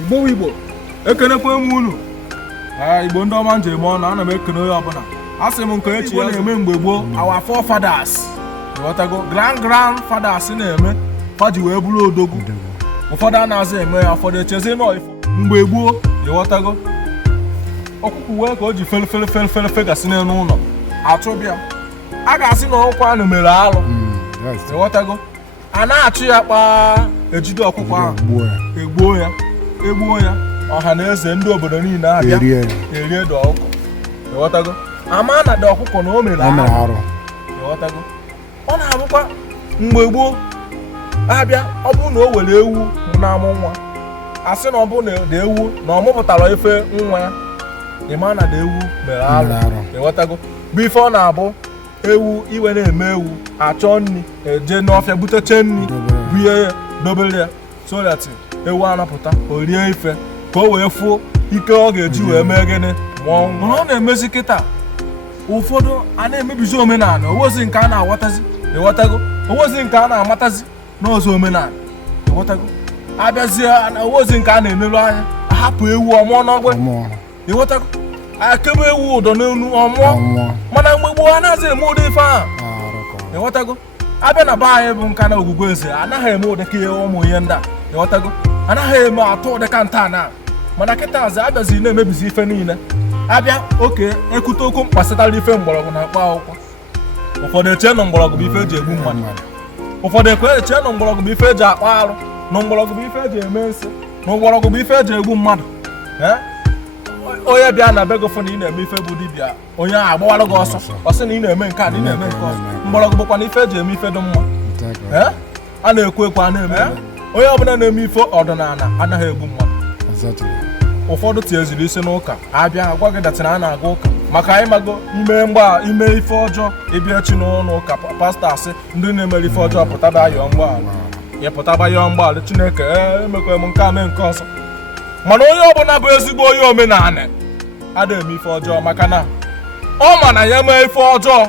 Igbo ekenekwa m unu Igbo ndị ọma njem ọnụ ana m ekene onye ọbụla asị m nke echi ya na-eme mgbe gboo our forefathers ịghọtago grandfathers na-eme faji wee bụrụ odogwu ụfọdụ a na-azụ eme ya ụfọdụ echezi nọ mgbe gboo ịghọtago ọkụkụ wee ka o ji fere gasị n'elu ụlọ achụbịa a ga-asị na ọkụkọ anụ mere alụ ịghọtago a na-achụ ya kpaa ejide ọkụkọ ahụ egbuo ya ọha na eze ndị obodo niile abịa erie dị ọkụkọ ịghọtago ama na dị ọkụkọ na o mere arụ ịghọtago ọ na-abụkwa mgbe gboo abịa ọ bụrụ na o were ewu na-amụ nwa asị na ọ bụrụ na dị ewu na ọ mụpụtara ife nwa ya ịma na dị ewu mere arụ ịghọtago bụ ife ọ na-abụ ewu iwe na-eme ewu achọ nri eje n'ọfịa buteche nri bunye ya dobere ya so that ewu anapụta o rie ife ka o wee fụọ ike ọ ga-eji wee mee gịnị mụọ nwa ọ na-emezi kịta ụfọdụ a na-emebizi omenala owozi nke a na-aghọtazi ịghọtago owozi nke a na-amatazi n'ọzọ omenala ịghọtago abịazie owozi nke a na-enelu anya ahapụ ewu ọmụọ n'ọgbe ịghọtago akebe ewu ụdọ n'elu ọmụọ mana mgbe gboo a na-azị eme ụdị ife ahụ ịghọtago abịa na be anyị bụ nka na ogwugwu eze anaghị eme ụdị ka ihe ụmụ ihe ndị a ịghọtago anaghị eme atụ ụdị ka nta na mana kịta azị abịazi na-emebizi ife niile abịa oke ekute okwu mkpasịtara ife mgbọrọgwụ na mkpa akwụkwọ ụfọdụ eche na mgbọrọgwụ bụ ife eji egbu mmadụ ụfọdụ eche na mgbọrọgwụ bụ ife eji akpa arụ na mgbọrọgwụ bụ ife eji eme nsị na mgbọrọgwụ bụ ife eji egbu mmadụ onye bịa na be gị fụ na ị na-eme ife bụ dibịa onye ahụ agbawara gị ọsọ ọ sị na ị na-eme nke a na ị na-eme nke ọzọ mgbọrọgwụ bụkwa na ife eji eme ife dị mma a na-ekwu ekwe a na-eme onye ọbụla na-eme ife ọdịnala anaghị egbu mmadụ ụfọdụ tinyeziri isi n'ụka abịa agwa gị datịna a na-aga ụka maka anyị mago ime ife ọjọọ ịbịa chi n'ụlọ ụka pastọ asị ndị na-emere ife ọjọọ pụtaba yọọ mgbaala ya pụtaba yọọ mgbaala Chineke emekwa m nke a mee nke ọzọ mana onye ọbụla bụ ezigbo onye omenala adịghị eme ife ọjọọ maka na ọ ma na ya mee ife ọjọọ